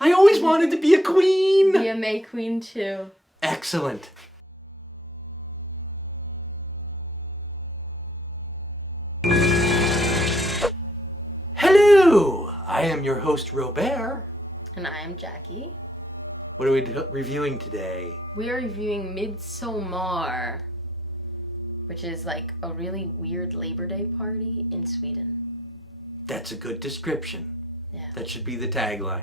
I always wanted to be a queen. Be a May Queen too. Excellent. Hello, I am your host Robert. And I am Jackie. What are we reviewing today? We are reviewing Midsommar, which is like a really weird Labor Day party in Sweden. That's a good description. Yeah. That should be the tagline.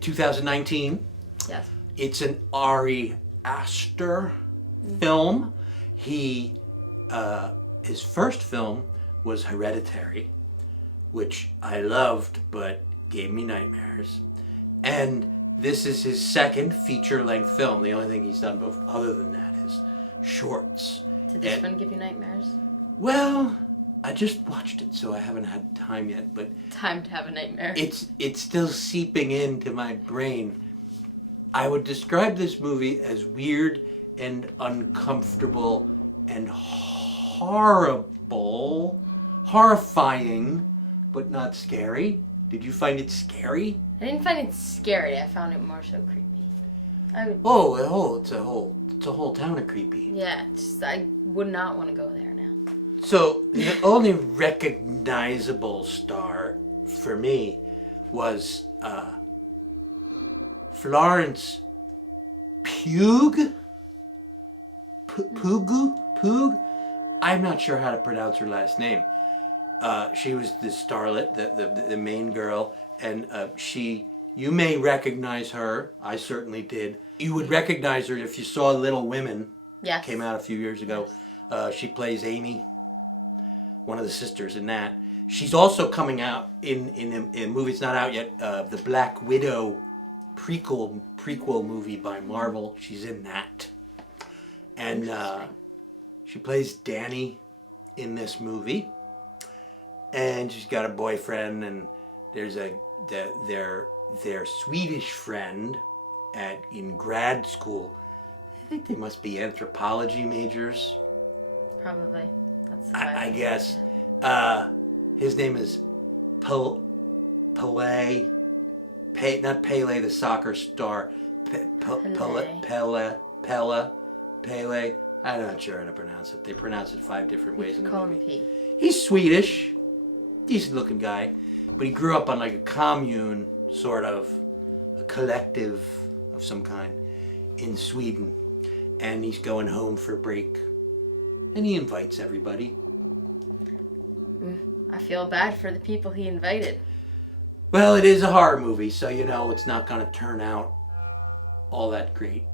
2019. Yes. It's an Ari Aster film. His first film was Hereditary, which I loved but gave me nightmares. And this is his second feature-length film. The only thing he's done other than that is shorts. Did this one give you nightmares? Well, I just watched it, so I haven't had time yet. But time to have a nightmare. It's still seeping into my brain. I would describe this movie as weird and uncomfortable and horrifying, but not scary. Did you find it scary? I didn't find it scary. I found it more so creepy. It's a whole town of creepy. Yeah, I would not want to go there now. So the only recognizable star for me was Florence Pugh. Pugh. I'm not sure how to pronounce her last name. She was the starlet, the main girl, and you may recognize her. I certainly did. You would recognize her if you saw Little Women. Yes. Came out a few years ago. She plays Amy, one of the sisters in that. She's also coming out in a movie. It's not out yet. The Black Widow prequel movie by Marvel. She's in that, and she plays Danny in this movie. And she's got a boyfriend, and there's their Swedish friend in grad school. I think they must be anthropology majors. Probably. That's I guess. His name is Pele. Not Pele, the soccer star. Pele. I'm not sure how to pronounce it. They pronounce it 5 different ways in the call movie. him P. He's Swedish. Decent looking guy. But he grew up on like a commune, sort of. A collective of some kind in Sweden. And he's going home for a break. And he invites everybody. I feel bad for the people he invited. Well, it is a horror movie, so it's not going to turn out all that great.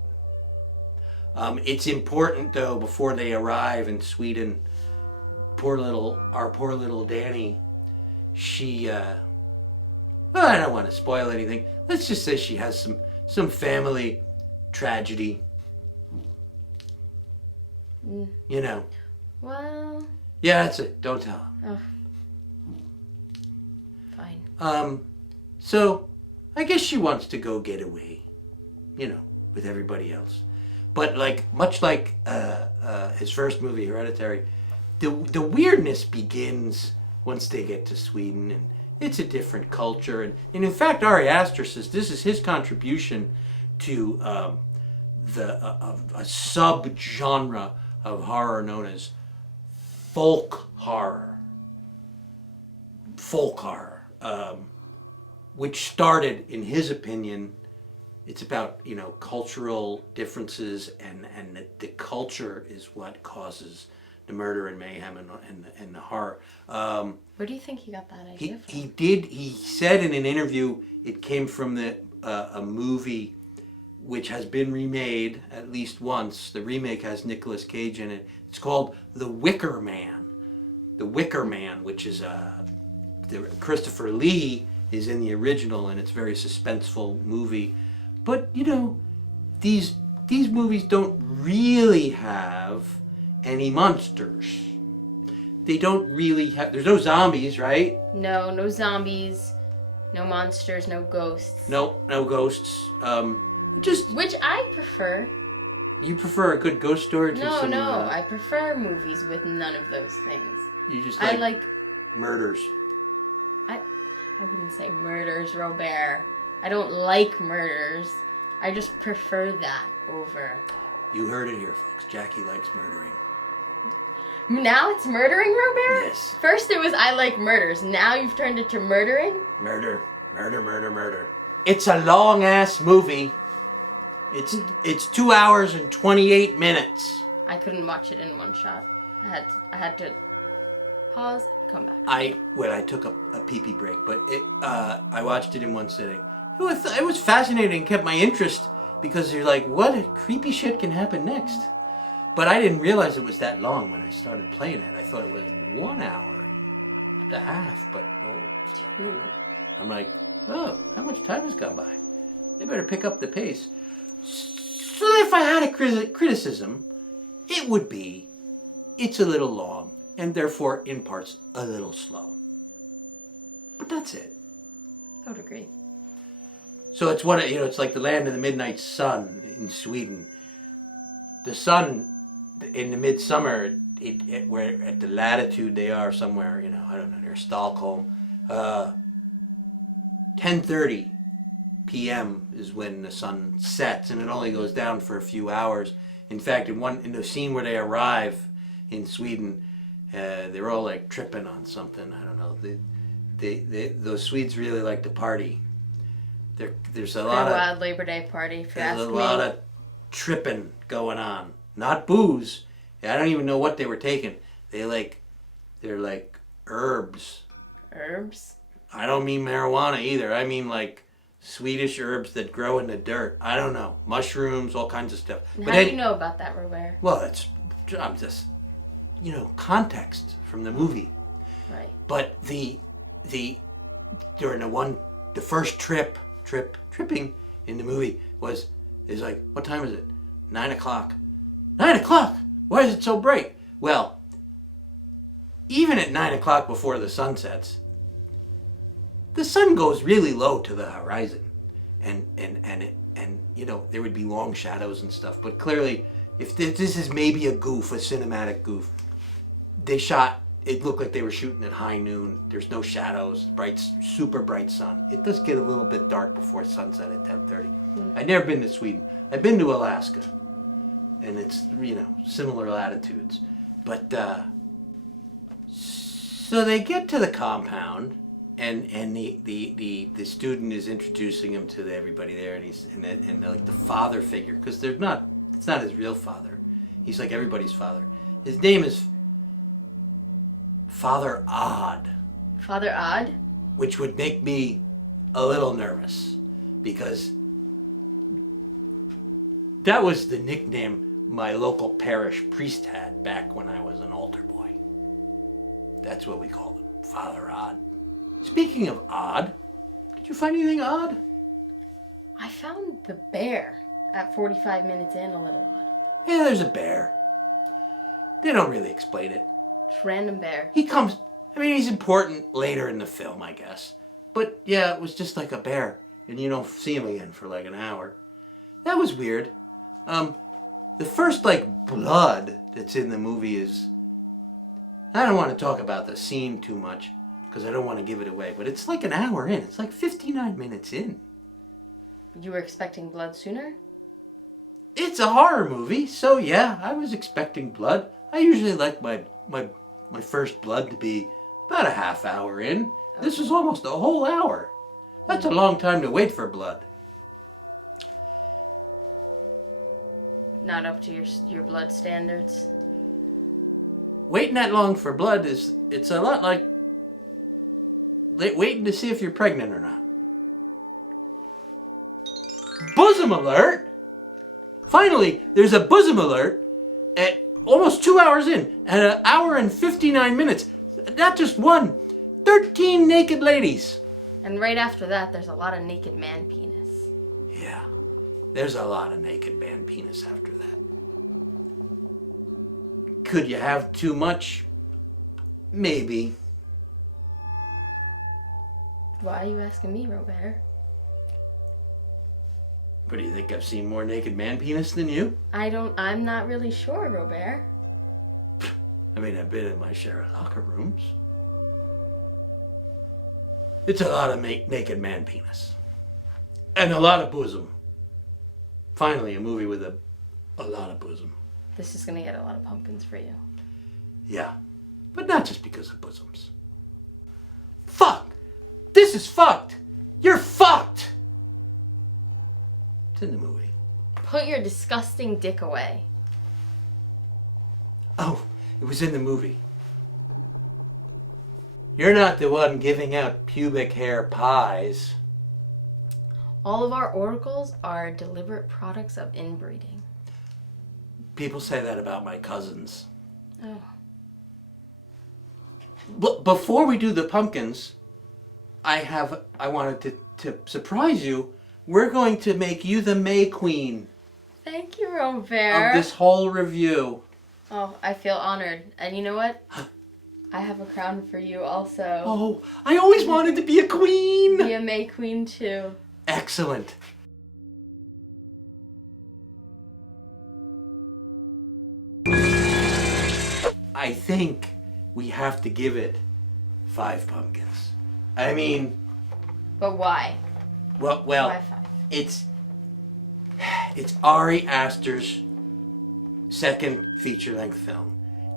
It's important, though, before they arrive in Sweden, our poor little Danny, she, I don't want to spoil anything. Let's just say she has some family tragedy. Well... Yeah, that's it. Don't tell Oh. Fine. So, I guess she wants to go get away, with everybody else. But much like his first movie, Hereditary, the weirdness begins once they get to Sweden, and it's a different culture. And in fact, Ari Aster says this is his contribution to a sub-genre of horror known as folk horror, which started, in his opinion, it's about cultural differences, and the culture is what causes the murder and mayhem and the horror. Where do you think he got that idea from? He said in an interview it came from a movie which has been remade at least once. The remake has Nicolas Cage in it. It's called The Wicker Man. The Wicker Man, which is Christopher Lee is in the original, and it's a very suspenseful movie. But these movies don't really have any monsters. They don't really have. There's no zombies, right? No zombies, no monsters, no ghosts. No ghosts. Which I prefer. You prefer a good ghost story to some... No, I prefer movies with none of those things. You just like murders. I wouldn't say murders, Robert. I don't like murders. I just prefer that over. You heard it here, folks. Jackie likes murdering. Now it's murdering, Robert? Yes. First it was I like murders. Now you've turned it to murdering? Murder. Murder, murder, murder. It's a long-ass movie. It's 2 hours and 28 minutes. I couldn't watch it in one shot. I had to pause and come back. I took a pee-pee break, but I watched it in one sitting. It was fascinating, kept my interest, because you're like, what creepy shit can happen next? But I didn't realize it was that long when I started playing it. I thought it was 1 hour and a half, but no, it's not. 2. I'm like, oh, how much time has gone by? They better pick up the pace. So if I had a criticism, it would be, it's a little long, and therefore, in parts, a little slow. But that's it. I would agree. So it's it's like the land of the midnight sun in Sweden. The sun in the midsummer, where at the latitude they are somewhere, I don't know, near Stockholm, 10:30 p.m. is when the sun sets, and it only goes down for a few hours. In fact, in the scene where they arrive in Sweden, they're all like tripping on something. I don't know. Those Swedes really like to party. There's a lot of wild Labor Day party. There's a lot of tripping going on. Not booze. I don't even know what they were taking. They're like herbs. Herbs? I don't mean marijuana either. I mean like Swedish herbs that grow in the dirt. I don't know. Mushrooms, all kinds of stuff. How do you know about that, Robert? Well, I'm just, context from the movie. Right. But during the first tripping in the movie is like, what time is it? 9 o'clock. 9 o'clock? Why is it so bright? Well, even at 9 o'clock before the sun sets, the sun goes really low to the horizon, and there would be long shadows and stuff. But clearly, if this is maybe a cinematic goof, it looked like they were shooting at high noon. There's no shadows, super bright sun. It does get a little bit dark before sunset at 10:30. I've never been to Sweden. I've been to Alaska, and it's similar latitudes. But so they get to the compound. And the student is introducing him to everybody there, and like the father figure, because it's not his real father. He's like everybody's father. His name is Father Odd. Father Odd? Which would make me a little nervous, because that was the nickname my local parish priest had back when I was an altar boy. That's what we called him, Father Odd. Speaking of odd, did you find anything odd? I found the bear at 45 minutes in a little odd. Yeah, there's a bear. They don't really explain it. Just random bear. He's important later in the film, I guess. But yeah, it was just like a bear. And you don't see him again for like an hour. That was weird. The first blood that's in the movie is... I don't want to talk about the scene too much, because I don't want to give it away. But it's like an hour in. It's like 59 minutes in. You were expecting blood sooner? It's a horror movie, so yeah, I was expecting blood. I usually like my first blood to be about a half hour in. Okay. This was almost a whole hour. That's a long time to wait for blood. Not up to your blood standards? Waiting that long for blood it's a lot like waiting to see if you're pregnant or not. Bosom alert! Finally, there's a bosom alert at almost 2 hours in, at an hour and 59 minutes. Not just one, 13 naked ladies. And right after that, there's a lot of naked man penis. Yeah, there's a lot of naked man penis after that. Could you have too much? Maybe. Why are you asking me, Robert? What do you think? I've seen more naked man penis than you? I'm not really sure, Robert. I've been in my share of locker rooms. It's a lot of naked man penis. And a lot of bosom. Finally, a movie with a lot of bosom. This is gonna get a lot of pumpkins for you. Yeah. But not just because of bosoms. Fuck! This is fucked! You're fucked! It's in the movie. Put your disgusting dick away. Oh, it was in the movie. You're not the one giving out pubic hair pies. All of our oracles are deliberate products of inbreeding. People say that about my cousins. Oh. But before we do the pumpkins, I wanted to surprise you. We're going to make you the May Queen Thank you, Robert. of this whole review. Oh, I feel honored. And you know what? I have a crown for you also. Oh, I always wanted to be a queen. Be a May Queen too. Excellent. I think we have to give it 5 pumpkins. I mean, But why? well, Why 5? it's Ari Aster's second feature-length film.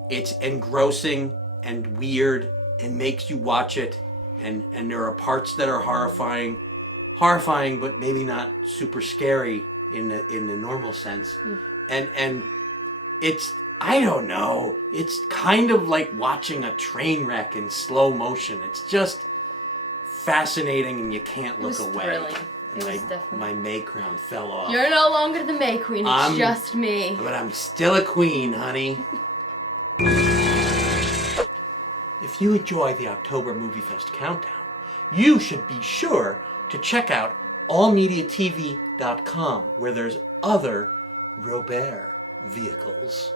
It's engrossing and weird and makes you watch it, and there are parts that are horrifying, but maybe not super scary in the normal sense. And it's, I don't know, it's kind of like watching a train wreck in slow motion. It's just fascinating and you can't look away. Thrilling. And It was definitely. my May crown fell off. You're no longer the May Queen. It's just me. But I'm still a queen, honey. If you enjoy the October Moviefest countdown, you should be sure to check out allmediatv.com, where there's other Robert vehicles.